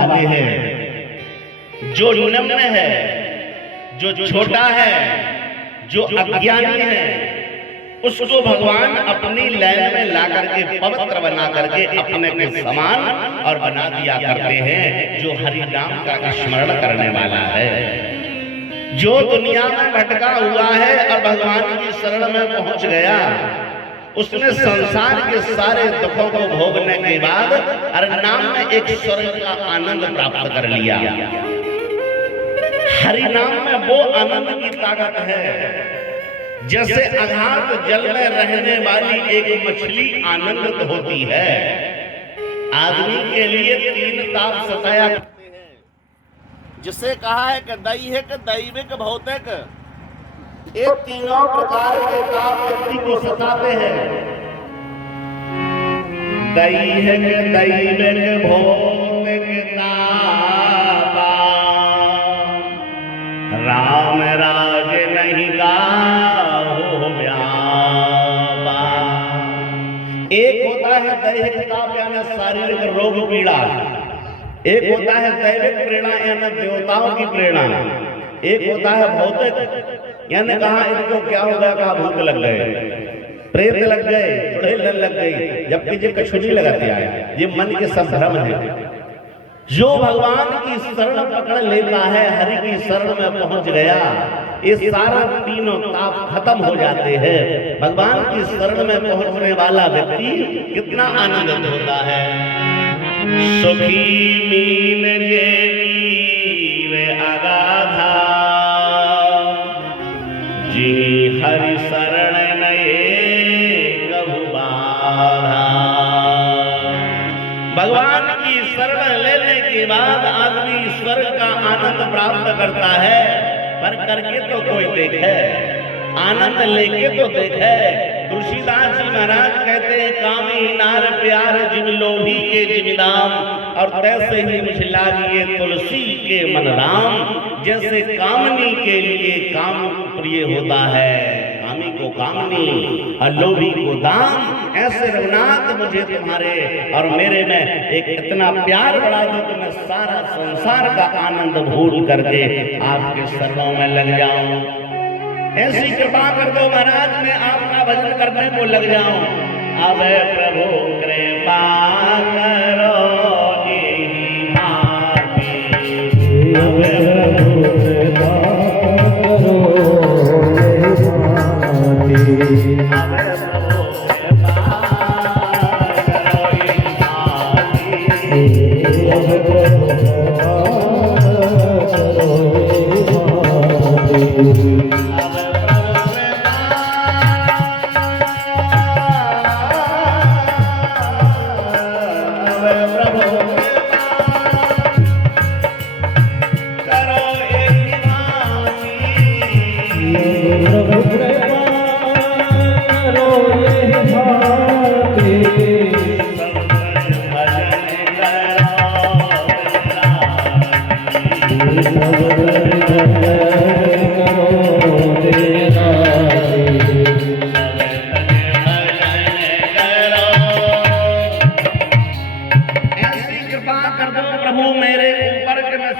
वाले हैं, जो नम्र है, जो छोटा है, जो अज्ञानी है, उसको भगवान अपनी लैन में ला करके पवित्र बना करके अपने के समान और बना दिया करते हैं। जो हरि नाम का स्मरण करने वाला है, जो दुनिया में भटका हुआ है और भगवान की शरण में पहुंच गया, उसने संसार के सारे दुखों को भोगने के बाद हर नाम में एक स्वर्ग का आनंद प्राप्त कर लिया। हरि नाम में वो आनंद की ताकत है जैसे अगाध जल में रहने वाली एक मछली आनंदित होती है। आदमी के लिए तीन ताप सताया करते हैं, जिसे कहा है कि दैहिक, दैविक, भौतिक। ये तीनों प्रकार के ताप व्यक्ति को सताते हैं। दैहिक, दैविक, भौतिक तापा, राम राज नहीं गाहो व्यापा। एक होता है दैहिक ताप यानी शारीरिक रोग पीड़ा, एक होता है दैविक प्रेरणा यानी देवताओं की प्रेरणा, एक होता है भौतिक यानी कहा इनको क्या हो गया, कहा भूत लग गए, प्रेत लग गए, चुड़ैल लग गई, जबकि ये कछु नहीं लगाते आए, ये मन के सब भ्रम है। जो भगवान की शरण पकड़ लेता है, हरि की शरण में पहुंच गया, ये सारा तीनों ताप खत्म हो जाते हैं। भगवान की शरण में पहुंचने वाला व्यक्ति कितना आनंदित होता है। सुखी मीन जे अगाधा, जी हरि शरण नये कहु बाधा। भगवान की शरण लेने के बाद आदमी स्वर्ग का आनंद प्राप्त करता है, पर करके तो कोई देखे, आनंद लेके तो देखे। तुलसीदास जी महाराज कहते हैं, कामी नार प्यार जिन लोभी के जिमिदाम, और तैसे ही मुझे लागिए तुलसी के मन राम। जैसे कामनी के लिए काम प्रिय होता है, कामी को कामनी और लोभी को दाम, ऐसे रघुनाथ मुझे तुम्हारे और मेरे में एक इतना प्यार बढ़ा दो कि मैं सारा संसार का आनंद भूल करके आपके शरणों में लग जाऊं। ऐसी कृपा कर दो महाराज, मैं आपका भजन करने को लग जाऊं। अब प्रभु कृपा करो,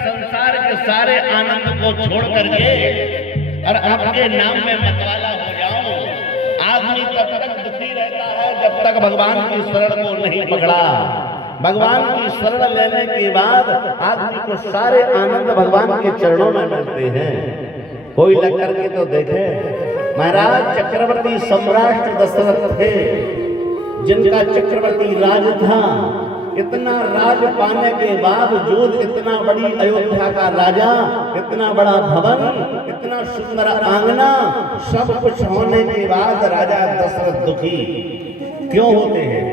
संसार के सारे आनंद को छोड़ करके और आपके नाम में मतवाला हो जाऊं। आदमी तब तक दुखी रहता है जब तक भगवान की शरण को नहीं पकड़ा। भगवान की शरण लेने के बाद आदमी को सारे आनंद भगवान के चरणों में मिलते हैं। कोई लग करके तो देखे, महाराज चक्रवर्ती सम्राट दशरथ थे, जिनका चक्रवर्ती राज था। इतना राज पाने के बावजूद इतना बड़ी अयोध्या का राजा, इतना बड़ा भवन, इतना सुंदर आंगना, सब कुछ होने के बाद राजा दशरथ दुखी क्यों होते हैं?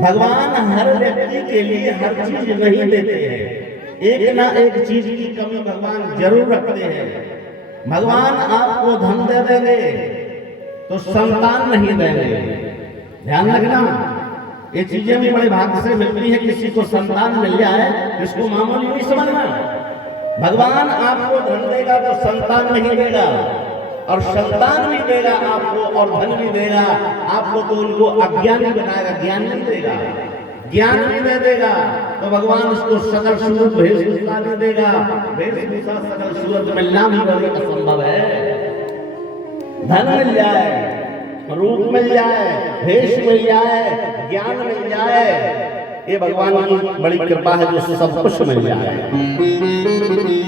भगवान हर व्यक्ति के लिए हर चीज नहीं देते हैं, एक ना एक चीज की कमी भगवान जरूर रखते हैं। भगवान आपको धन दे देंगे तो संतान नहीं देंगे। ध्यान रखना, ये चीजें भी बड़े भाग्य से मिलती है। किसी को संतान मिल जाए इसको मामूली नहीं समझना। भगवान आपको धन देगा तो संतान नहीं देगा, और संतान भी देगा आपको और धन भी देगा आपको, तो उनको अज्ञानी बनाएगा, ज्ञान नहीं देगा। ज्ञान भी दे देगा तो भगवान उसको सकल सूरत वेशभूषा नहीं देगा। वेशभूषा सकल सूरत मिलना भी बड़ी असंभव है। धन मिल जाए, रूप मिल जाए, भेष मिल जाए, ज्ञान मिल जाए, ये भगवान की बड़ी कृपा है जो सब कुछ मिल जाए।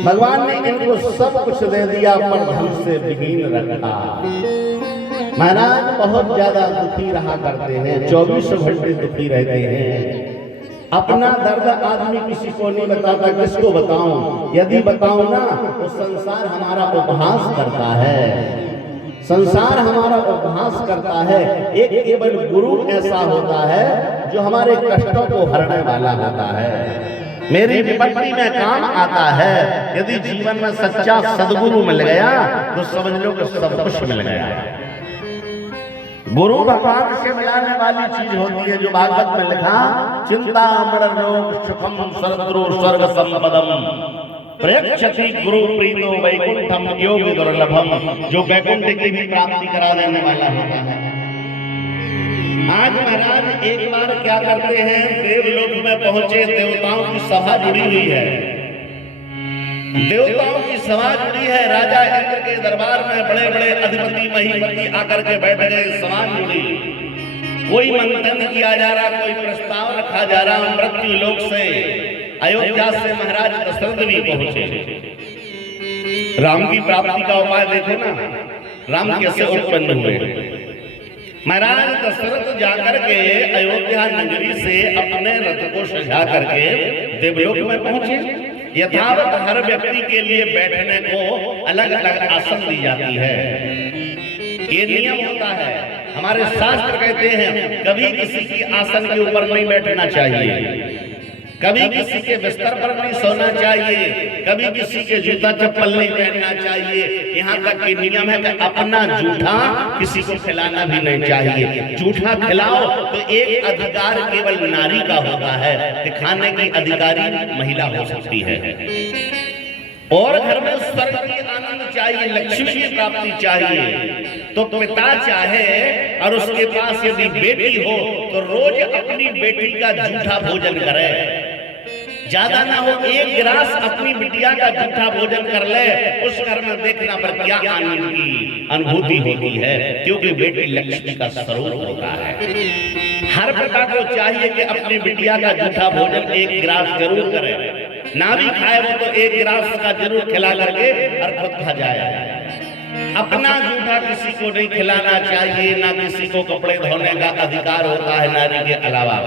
भगवान ने इनको सब कुछ दे दिया पर धन से विहीन रखा। महाराज बहुत ज्यादा दुखी रहा करते हैं, 24 घंटे दुखी रहते हैं। अपना दर्द आदमी किसी को नहीं बताता, किसको बताऊं? यदि बताऊं ना तो संसार हमारा उपहास करता है, संसार हमारा उपहास करता है। एक केवल गुरु ऐसा होता है जो हमारे कष्टों को हरने वाला होता है, मेरी विपत्ति में काम आता है। यदि जीवन में सच्चा सदगुरु मिल गया तो समझ लो कि सब कुछ मिल गया। गुरु भगवान से मिलाने वाली चीज होती है जो भागवत में लिखा, चिंता मरण रोग सुखम सर्वद्रो स्वर्ग संपदम प्रयक्षति गुरु प्रीतो वैकुंठम योग दुर्लभम, जो वैकुंठ की भी प्राप्ति करा देने वाला होता है। आज महाराज एक बार क्या करते हैं, देवलोक में पहुंचे, देवताओं की सभा जुड़ी हुई है, देवताओं की सभा जुड़ी है। राजा इंद्र के दरबार में बड़े बड़े अधिपति महीपति आकर के बैठ गए, सभा जुड़ी। कोई मंथन किया जा रहा, कोई प्रस्ताव रखा जा रहा। मृत्यु लोक से अयोध्या से महाराज दशरथ भी पहुंचे। राम की प्राप्ति का उपाय देखो ना, राम कैसे उत्पन्न हुए। महाराज दशरथ जाकर के अयोध्या नगरी से अपने रथ को सजा करके देवलोक में पहुंचे। यथावत हर व्यक्ति के लिए बैठने को अलग अलग आसन दी जाती है, ये नियम होता है। हमारे शास्त्र कहते हैं कभी किसी की आसन के ऊपर नहीं बैठना चाहिए, कभी किसी के बिस्तर पर नहीं सोना चाहिए, कभी किसी के जूता चप्पल नहीं पहनना चाहिए। यहाँ तक कि नियम है कि अपना जूठा किसी को खिलाना भी नहीं चाहिए। जूठा खिलाओ तो एक अधिकार केवल नारी का होता है कि खाने की अधिकारी महिला हो सकती है। और घर में स्वर्ग की आनंद चाहिए, लक्ष्मी की प्राप्ति चाहिए। तो पिता चाहे और उसके पास यदि बेटी हो तो रोज अपनी बेटी का जूठा भोजन करे, ज्यादा ना हो, एक गिलास अपनी बिटिया का जूठा भोजन कर ले। उस घर में देखना पर क्या आनंद की अनुभूति होती है, क्योंकि बेटी लक्ष्मी का स्वरूप होता है। हर पिता को चाहिए कि अपनी बिटिया का जूठा भोजन एक गिलास जरूर करे, ना भी खाए वो तो एक गिलास का जरूर खिला करके और खुद खा जाए। अपना जूठा किसी को नहीं खिलाना चाहिए, ना किसी को कपड़े धोने का अधिकार होता है नारी के अलावा,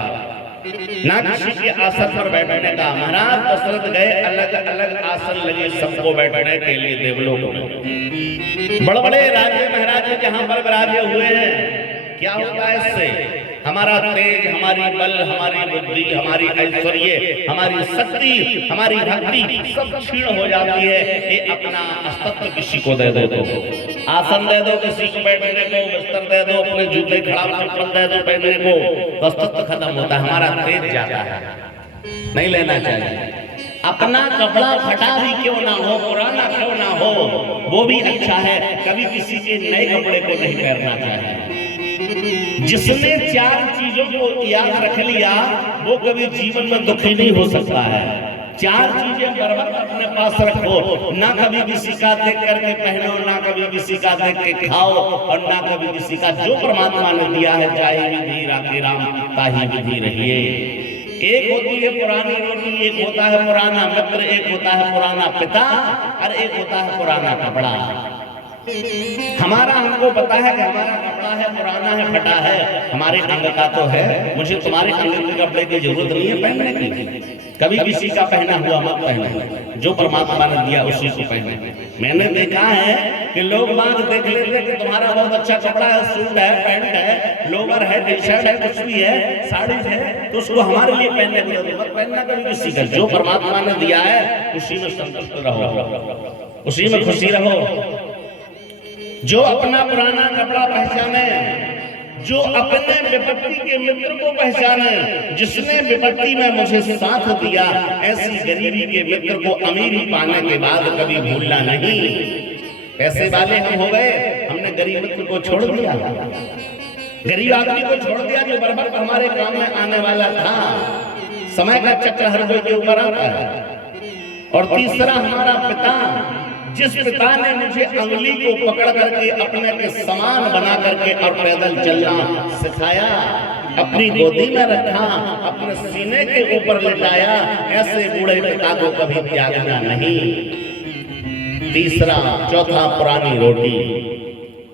ना किसी के आसन पर बैठने का। महाराज दशरथ गए, अलग अलग आसन लगे सबको बैठने के लिए देवलोक में। बड़े बड़े राजे महाराजे जहां पर विराजे हुए हैं, क्या होता है इससे? हमारा तेज, हमारी बल, हमारी बुद्धि, हमारी ऐश्वर्य, हमारी शक्ति, हमारी भक्ति सब क्षीण हो जाती है। ये अपना अस्तित्व किसी को दे दो, तो आसन दे दो किसी को बैठने को, बिस्तर दे दो, अपने जूते खड़ा चप्पल दे दो पहनने को, तो अस्तित्व खत्म होता है, हमारा तेज जाता है। नहीं लेना चाहिए। अपना कपड़ा फटा भी क्यों ना हो, पुराना क्यों ना हो, वो भी अच्छा है। कभी किसी के नए कपड़े को नहीं पहनना चाहिए। जिसने चार चीजों को याद रख लिया वो कभी जीवन में दुखी नहीं हो सकता है। चार चीजें बराबर अपने पास रखो, ना कभी किसी का देख करके पहनो, ना कभी किसी का देख के खाओ, और ना कभी किसी का, जो परमात्मा ने दिया है चाहे विधि राखे राम ताहि विधि रहिए। एक होती है पुरानी रोटी, एक होता है पुराना मित्र, एक होता है पुराना पिता, और एक होता है पुराना कपड़ा। हमारा हमको पता है कि हमारा कपड़ा है पुराना है, फटा है, हमारे अंग का तो है, मुझे तुम्हारे अंग के कपड़े की जरूरत नहीं है पहनने की। कभी किसी का पहना हुआ मत पहने, जो परमात्मा ने दिया उसी को पहने। मैंने देखा है कि लोग बात देख लेते हैं कि तुम्हारा बहुत अच्छा कपड़ा है, सूट है, पैंट है, लोवर है, टी शर्ट है, कुछ भी है, साड़ी है, तो उसको हमारे लिए पहनने की जरूरत मत पहनना कभी किसी का। जो परमात्मा ने दिया है उसी में संतुष्ट रहो, उसी में खुशी रहो। जो अपना पुराना कपड़ा पहचाने, जो अपने विपत्ति के मित्र को पहचाने, जिसने विपत्ति में मुझे साथ दिया, ऐसी गरीबी के मित्र को अमीरी पाने के बाद कभी भूलना नहीं। ऐसे वाले हम हो गए, हमने गरीब मित्र को छोड़ दिया, गरीब आदमी को छोड़ दिया जो बराबर हमारे काम में आने वाला था। समय का चक्र हर कोई के ऊपर आता है। और तीसरा हमारा पिता, जिस पिता ने मुझे अंगुली को पकड़ करके अपने के समान बना करके और पैदल चलना सिखाया, अपनी गोदी में रखा, अपने सीने के ऊपर लिटाया, ऐसे बूढ़े पिता को कभी त्यागना नहीं। तीसरा, चौथा, पुरानी रोटी।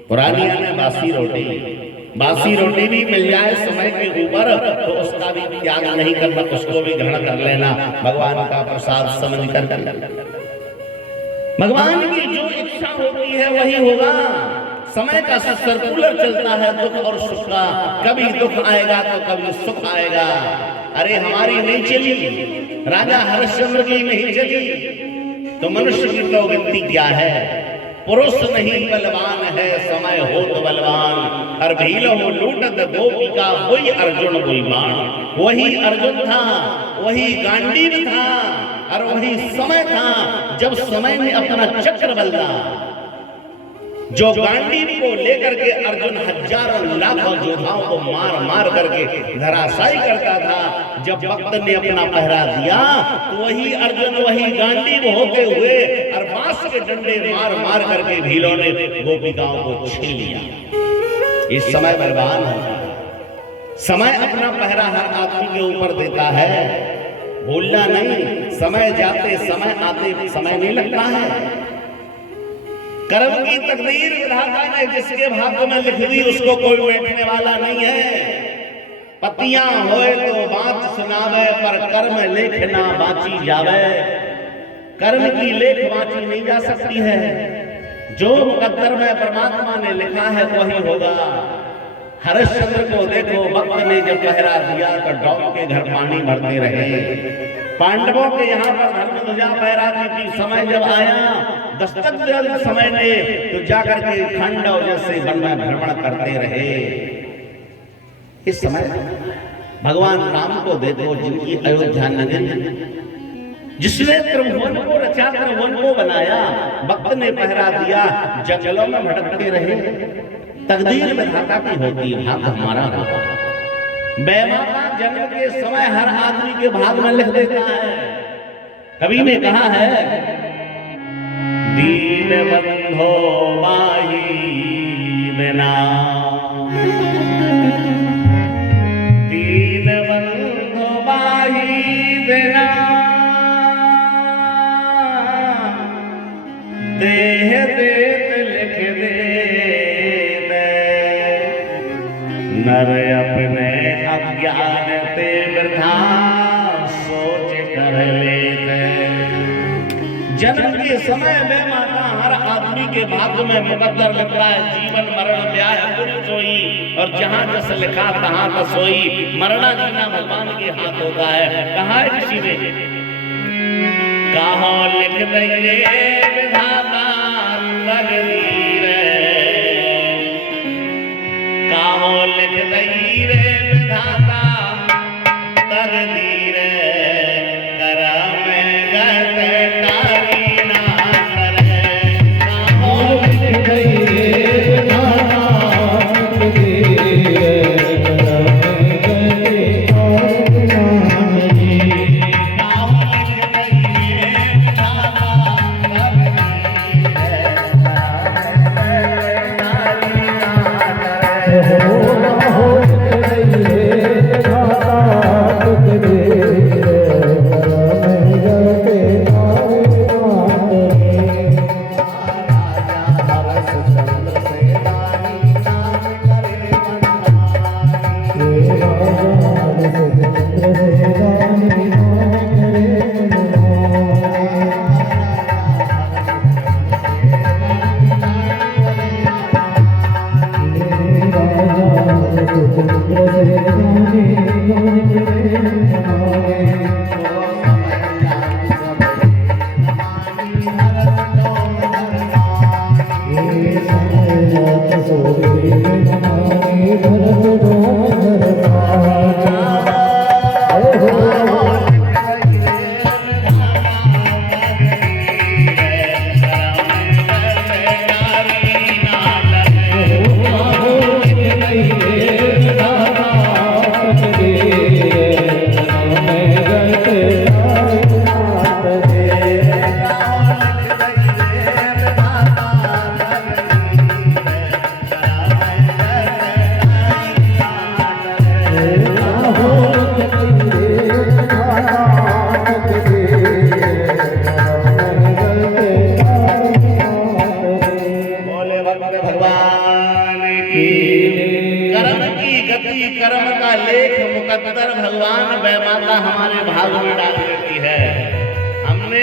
पुरानी यानी बासी रोटी। बासी रोटी भी मिल जाए समय के ऊपर तो उसका भी त्याग नहीं करना, उसको भी ग्रहण कर लेना, भगवान का प्रसाद समझ कर। भगवान की जो इच्छा होती है वही होगा। समय का सर्कुलर चलता है, दुख और सुख का। कभी दुख आएगा तो कभी सुख आएगा। अरे हमारी नहीं चली, राजा हरिश्चंद्र की नहीं चली, तो मनुष्य की तो गिनती क्या है। पुरुष नहीं बलवान है, समय हो तो बलवान। और भील हो लूटत गोपिका, वही अर्जुन बुलवान। वही अर्जुन था, वही गांडीव था, और वही समय था जब समय ने अपना चक्र बदला। जो गांडीव को लेकर के अर्जुन हजारों लाखों योद्धाओं को मार मार करके धराशायी करता था, जब वक्त ने अपना पहरा दिया तो वही अर्जुन, वही गांडीव होते हुए और बांस के डंडे मार मार करके भीलों ने गोपिकाओं को छीन लिया। इस समय बलवान होता है। समय अपना पहरा हर आदमी के ऊपर देता है, भूलना नहीं। समय जाते समय आते समय नहीं लगता है। कर्म की तकदीर विधाता ने जिसके भाग्य में लिख दी उसको कोई बैठने वाला नहीं है। पतियां होए तो बात सुनावे, पर कर्म लेख ना बाची जावे। कर्म की लेख बाची नहीं जा सकती है। जो मुकद्दर में परमात्मा ने लिखा है वही होगा। हरिश्चंद्र को देखो, वक्त ने जब पहरा दिया तो डॉग के घर पानी भरते रहे। पांडवों के यहाँ पर धर्म ध्वजा फहराती थी। समय जब आया, दस्तक दिया समय ने, तो जाकर के खंड और जैसे वन में भ्रमण करते रहे। इस समय भगवान राम को देखो, जिनकी अयोध्या नगरी, जिसने त्रिभुवन को रचा, त्रिभुवन को बनाया, वक्त ने पहरा दिया, जंगलों में भटकते रहे। तकदीर विधाता की होती है, भाग हमारा होगा। बेमाता जन्म के समय हर आदमी के भाग में लिख देता है। कवि ने कहा है, दीन बंधो माही बिना, दीन बंधो माही बिना, देह देत लिख दे नर अपने अज्ञान ते वृथा सोच कर लेते। जन्म के समय में माता हर आदमी के भाग्य में मुकद्दर लिखा है, जीवन मरण ब्याह गुण सोई, और जहां जस लिखा तहां तस सोई। मरना जीना भगवान के हाथ होता है। कहा है किसी ने, कहा लिख दे विधाता तकदीर, कहा लिख दई रे विधाता तकदीर, करम गत तारी ना करे। कहा लिख दई रे विधाता तकदीर, करम गत तारी ना करे।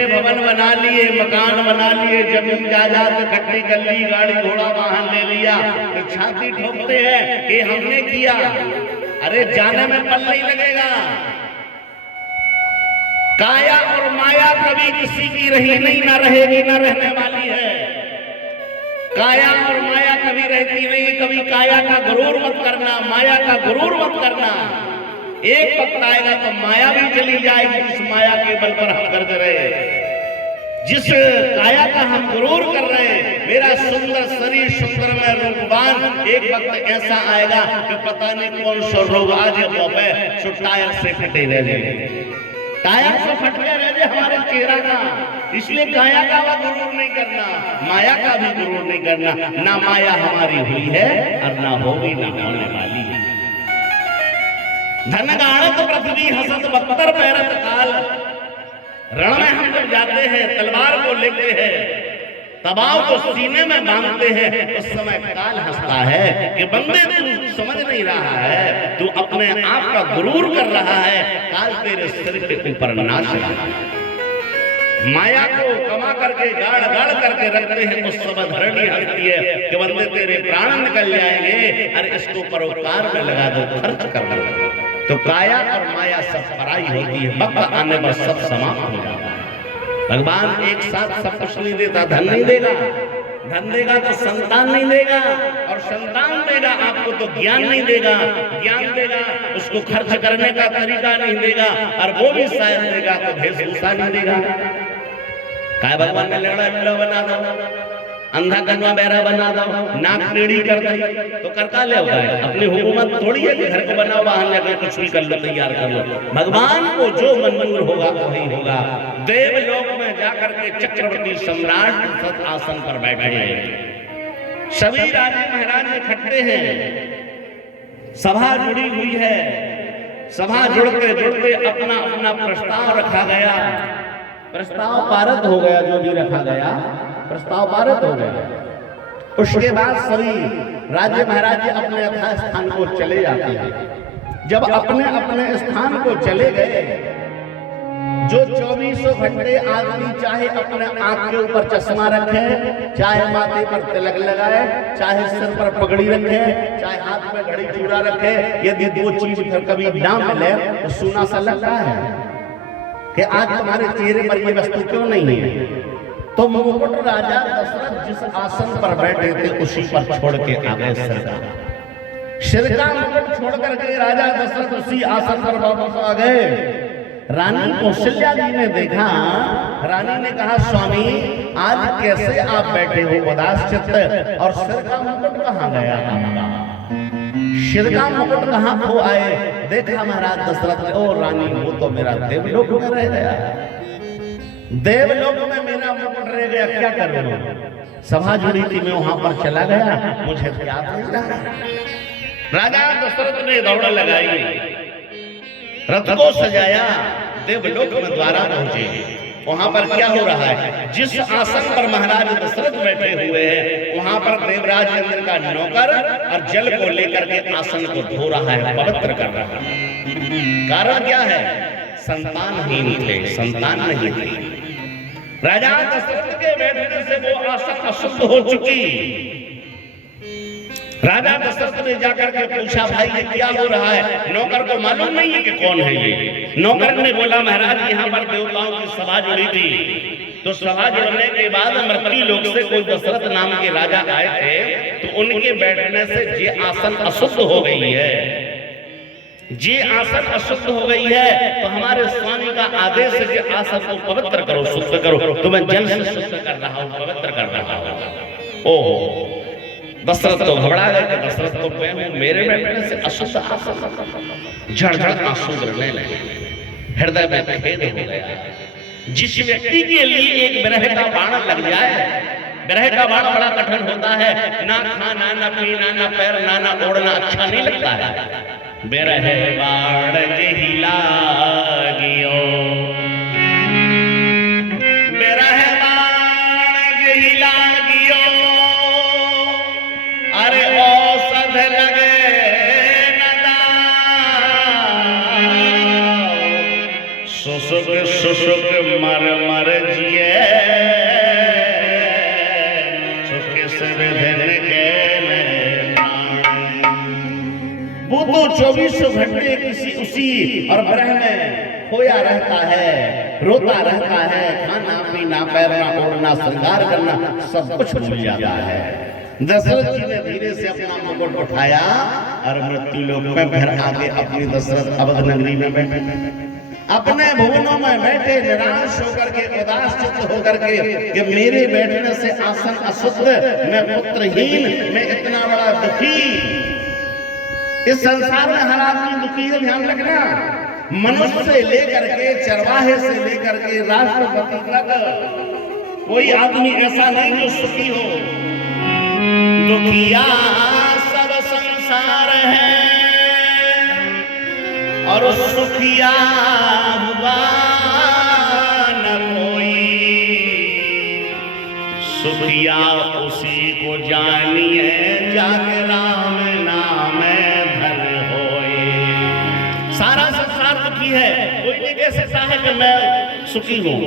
अपने भवन बना लिए, मकान बना लिए, जमीन जायदाद इकट्ठी कर ली, गाड़ी घोड़ा वाहन ले लिया, तो छाती ठोकते हैं कि हमने किया। अरे जाने में पल नहीं लगेगा। काया और माया कभी किसी की रही नहीं, ना रहेगी, ना रहने वाली है। काया और माया कभी रहती नहीं, कभी काया का गुरूर मत करना, माया का गुरूर मत करना। एक वक्त आएगा तो माया भी चली जाएगी, जिस माया के बल पर हम करते रहे, जिस काया का हम गुरूर कर रहे हैं। मेरा सुंदर शरीर, सुंदर में रूपवान, एक वक्त ऐसा आएगा कि पता नहीं कौन सा रोग आज पे टायर से फटे रह जाए, टायर से फट गया रह जाए हमारे चेहरा का। इसलिए काया का भी गुरूर नहीं करना, माया का भी गुरूर नहीं करना। ना माया हमारी हुई है और ना होगी, ना होने वाली है। धन गाणत पृथ्वी हसत बख्तर पैरत काल। रण में हम जब जाते हैं, तलवार को लेते हैं, तबाव को सीने में बांधते हैं, उस समय काल हंसता है कि बंदे तू समझ नहीं रहा है, तू अपने आप का गुरूर कर रहा है। काल तेरे सिर के ऊपर नाच रहा है। माया को कमा करके गाड़ गाड़ करके रखते हैं, उस समय धरणी हटती है कि बंदे तेरे प्राण निकल जाएंगे, अरे इसको परोपकार में लगा दो, खर्च कर दो। तो काया और माया सब पराई होती है, वक्त आने पर सब समाप्त हो जाता है। भगवान एक साथ सब कुछ नहीं देता, धन नहीं देगा, धन देगा तो संतान नहीं देगा, और संतान देगा आपको तो ज्ञान नहीं देगा, ज्ञान देगा उसको खर्च करने का तरीका नहीं देगा, और वो भी शायद देगा तो वेशभूषा नहीं देगा। काय भगवान ने लड़ा लड़ा बना दो, अंधा कन्वा बहरा बना दो, नाक टेढ़ी कर दे, तो करता ले होगा है। अपनी हुकूमत थोड़ी है कि घर को बनाओ, वाहन लगा कुछ भी कर लो, तैयार कर लो। भगवान को जो मंजूर होगा वही होगा। देवलोक में जाकर के चक्रवर्ती सम्राट सत आसन पर बैठे हैं, सभी राजे महाराज इकट्ठे हैं, सभा जुड़ी हुई है। सभा जुड़ते जुड़ते अपना अपना प्रस्ताव रखा गया, प्रस्ताव पारित हो गया, जो भी रखा गया प्रस्ताव पारित हो गया। उसके बाद सभी राज्य महाराज अपने यथा स्थान को चले जाते हैं। जब अपने अपने स्थान को चले गए, जो 24 घंटे आदमी चाहे अपने आंख के ऊपर चश्मा रखे, चाहे माथे पर तिलक लगाए, चाहे सिर पर पगड़ी रखे, चाहे हाथ में घड़ी चूड़ा रखे, यदि दो चीज फिर कभी ना मिले तो सुना सा लगता है कि आज तुम्हारे चेहरे पर ये वस्तु क्यों नहीं है। तो मुकुट राजा दशरथ जिस आसन पर बैठे थे उसी पर छोड़ के आ गए सिर का मुकुट छोड़ करके राजा दशरथ उसी आसन पर वापस आ गए। रानी कौशल्या जी ने देखा, रानी ने कहा स्वामी आज कैसे आप बैठे हो उदास चित्त, और सिर का मुकुट कहाँ गया आपका, सिर का मुकुट कहाँ खो आए। देखा महाराज दशरथ ने, ओ रानी वो तो मेरा देवलोक में रह गया, देवलोक में मेरा मुकुट रह गया, क्या करूं। सभा जुड़ी थी, मैं वहां पर चला गया, मुझे याद नहीं रहा। राजा दशरथ ने दौड़ लगाई, रथ को सजाया, देवलोक में द्वारा पहुंचे। वहां पर क्या हो रहा है, जिस आसन पर महाराज दशरथ बैठे हुए हैं वहां पर देवराज इंद्र का नौकर और जल को लेकर के आसन को धो रहा है, पवित्र कर रहा है। कारण क्या है, संतानहीन थे, संतान नहीं थी। राजा दशरथ के बैठने से वो आसन अशुद्ध हो चुकी। राजा दशरथ ने जाकर के पूछा, भाई ये क्या हो रहा है। नौकर को मालूम नहीं है कि कौन है ये। नौकर ने बोला, महाराज यहाँ पर देवताओं की सभा जुड़ी थी, तो सभा जुड़ने के बाद मृत्यु लोक से कोई दशरथ नाम के राजा आए थे, तो उनके बैठने से ये आसन अशुद्ध हो गई है, ये आसन अशुद्ध हो गई है। तो हमारे स्वामी का आदेश है कि आसन को पवित्र करो, शुद्ध करो। तो मैं जल से शुद्ध कर रहा हूँ, पवित्र कर रहा हूँ। ओह, दशरथ तो घबरा गए कि दशरथ तो मैं हूं, मेरे बैठने से अशुद्ध आसन। झड़झड़ आंसू गिरने लगे, हृदय में खेद हो गया। जिस व्यक्ति के लिए एक विरह का बाण लग जाए, विरह का बाण बड़ा कठिन होता है, ना खाना, ना पीना, ना पैर, ना ओढ़ना अच्छा नहीं लगता है। विरह बाण यही लागियो, विरह बाण यही लागियो, अरे औषध लगे सुसुक सुसुक मर मर जिए सुख से विधिन के वो तो 24 घंटे किसी उसी और ब्रह्म में खोया रहता है, रोता रहता है, खाना पीना पैरना ओढ़ना श्रृंगार करना सब कुछ भूल जाता है। दशरथ जी ने धीरे से अपना मुकुट उठाया और मृत्यु लोक में फिर आगे अपनी दशरथ अवध नगरी में बैठे, अपने भुवनों में बैठे निराश होकर के उदास चित्त होकर के कि मेरे बैठने से आसन अशुद्ध, मैं पुत्रहीन, मैं इतना बड़ा दुखी। इस संसार में हर आदमी दुखी है, ध्यान रखना। मनुष्य से लेकर के चरवाहे से लेकर के राष्ट्रपति तक कोई आदमी ऐसा नहीं जो सुखी हो। दुखिया सब संसार है और सुखिया हुआ न कोई, सुखिया उसी को जानिए जाके राम नाम धन होए। सारा संसार दुखी है, कोई नहीं कह सकता है कि मैं सुखी हूं।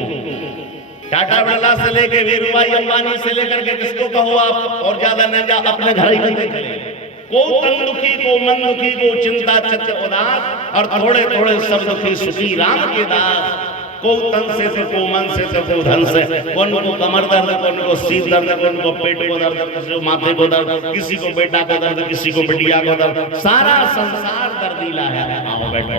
टाटा बिरला से लेके वीरूभाई अंबानी से लेकर के किसको कहो आप और ज्यादा नहीं जा, अपने घर ही नहीं देख ले। को तन दुखी, को मन दुखी, को चिंता चित्त उदास और थोड़े थोड़े सब दुखी सुखी राम के दास। को तन से तो को मन से तो को धन से, कौन को कमर दर्द, कौन को सीर दर्द, कौन को पेट को दर्द, किसी को माथे को दर्द, किसी को बेटा को दर्द, किसी को बिटिया को दर्द। सारा संसार दर्दीला है। आओ बैठो।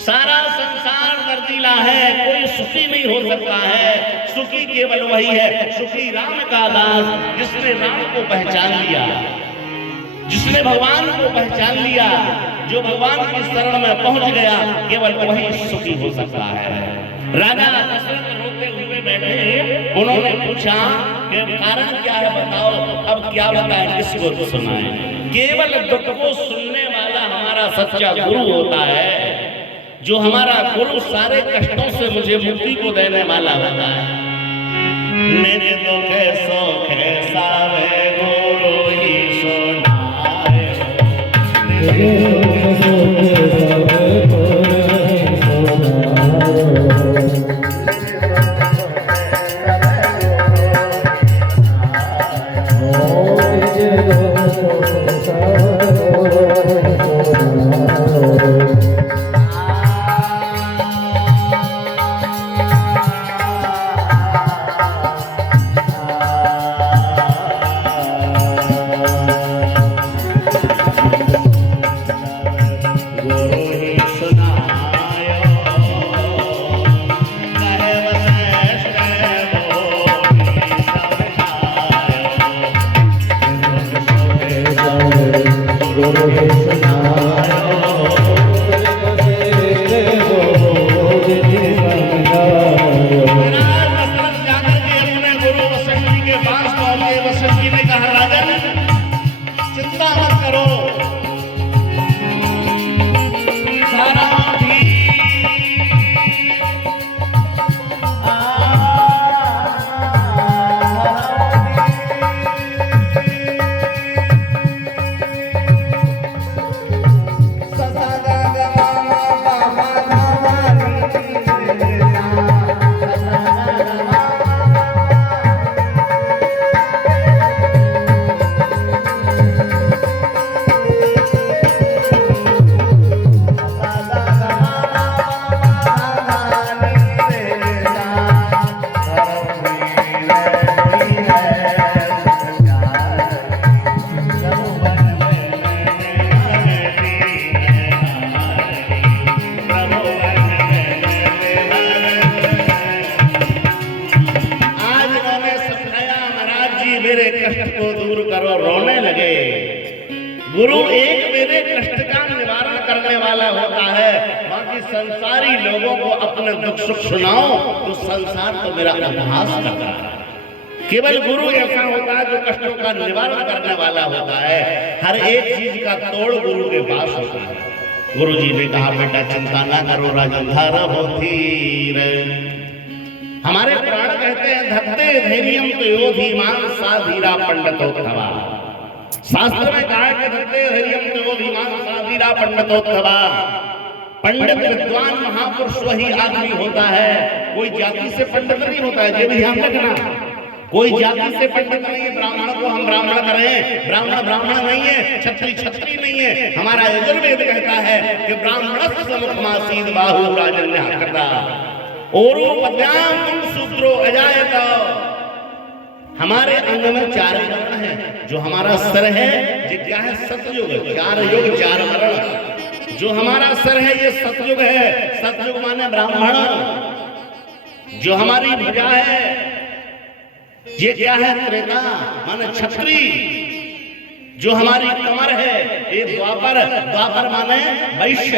सारा संसार दर्दीला है, कोई सुखी नहीं हो सकता है। सुखी केवल वही है, सुखी राम का दास, जिसने राम को पहचान लिया, जिसने भगवान को पहचान लिया, जो भगवान की शरण में पहुंच गया, केवल वही सुखी हो सकता है। राजा दशरथ रोते हुए बैठे, उन्होंने पूछा कि कारण क्या है बताओ। अब क्या बताएं, किसको सुनाएं? केवल दुख को सुनने वाला हमारा सच्चा गुरु होता है। जो हमारा गुरु सारे कष्टों से मुझे मुक्ति को देने वाला होता है। मेरे दुख सुख सावे गुरु ही सुनाए, गुरु एक मेरे कष्ट का निवारण करने वाला होता है। बाकी संसारी लोगों को अपने दुख सुख सुनाओ तो संसार तो मेरा उपहास करता है। केवल गुरु ऐसा होता है जो कष्टों का निवारण करने वाला होता है। हर एक चीज का तोड़ गुरु के पास होता है। गुरु जी ने कहा बेटा चिंता ना करो राजंधारा धीर। हमारे प्राण कहते हैं धत्ते धैर्यम तो योधीमान सा धीरा पंडितोत्तमा। शास्त्र में कहा कि धत्ते धैर्यम तो योधीमान सा धीरा पंडितोत्तमा। पंडित विद्वान महापुरुष वही आदमी होता है कोई जाति से पंडित नहीं होता है, ये भी ध्यान रखना। कोई जाति से पंडित नहीं है। ब्राह्मण को हम ब्राह्मण कर रहे हैं, ब्राह्मण ब्राह्मण नहीं है, क्षत्रिय क्षत्रिय नहीं है। हमारा यजुर्वेद कहता है कि ब्राह्मणस्य समुखमासीद बाहु राजन्यः औरो पद्याम सूत्रो अजायत। हमारे अंग में 4 वर्ण है। जो हमारा सर है ये क्या है? सतयुग। 4 युग 4 वर्ण। जो हमारा सर है ये सतयुग है। सतयुग माने ब्राह्मण। जो हमारी भुजा है ये क्या है? त्रेता माने क्षत्रिय। जो हमारी कमर है ये द्वापर। द्वापर माने वैश्य।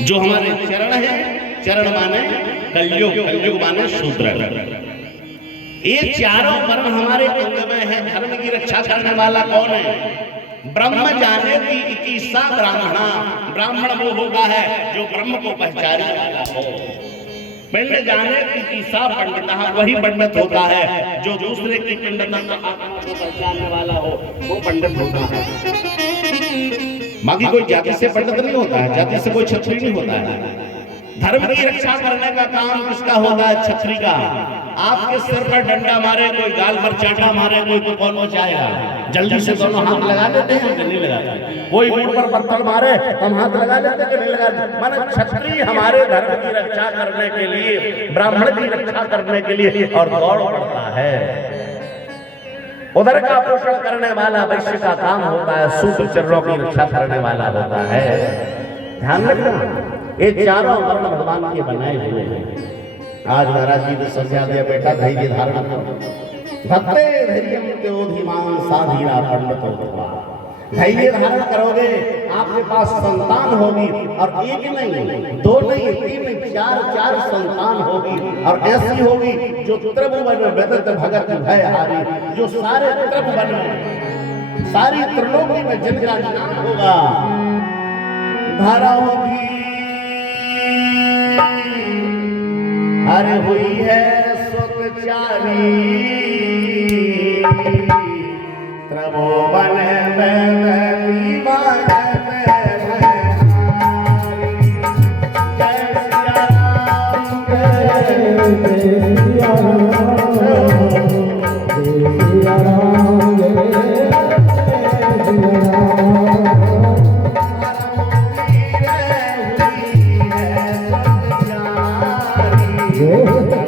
जो हमारे चरण है, चरण माने कलयुग। कलयुग माने शूद्र। ये चारों वर्ण हमारे अंग में है। धर्म की रक्षा करने वाला कौन है? ब्रह्म जाने की इतिसा ब्राह्मणा। ब्राह्मण वो होता है जो ब्रह्म को पहचानने वाला हो। पिंड जाने की इतिसा पंडित, वही पंडित होता है जो दूसरे की पिंडता को पहचानने वाला हो, वो पंडित होता है। बाकी कोई जाति से पंडित नहीं होता है, जाति से कोई क्षत्रिय नहीं होता है। धर्म की रक्षा करने का काम किसका होता है? छत्री का। आपके सिर पर डंडा मारे कोई, गाल पर चाटा मारे कोई, तो कौन बचाएगा? जल्दी से दोनों हाथ लगा लेते हैं कि नहीं लगाते? कोई मुंह पर पत्थर मारे हम हाथ लगा लेते हैं कि नहीं लगाते? माने क्षत्रिय हमारे धर्म की रक्षा करने के लिए, ब्राह्मण की रक्षा करने के लिए और दौड़ पड़ता है। उधर का पोषण करने वाला वैश्य का काम होता है, शूद्र चरणों की रक्षा करने वाला होता है। ध्यान रखना, ये चारों वर्ण भगवान के बनाए हुए हैं। आज महाराज जी ने समझा दिया, बेटा धैर्य धारण करो। भक्ते धैर्यम त्योधिमान साधीना पंडितोत्तमा। धैर्य धारण करोगे, आपके पास संतान होगी, और एक नहीं, 2 नहीं, 3 नहीं, 4 संतान होगी। और ऐसी होगी जो त्रिभुवन विदित भगत भय हारी। जो सारे त्रिभुवन में, सारी त्रिलोकी में जिनका नाम होगा, धारा होगी हरे हुई है सुतचारी। त्रिभुवन में दीवान Yeah.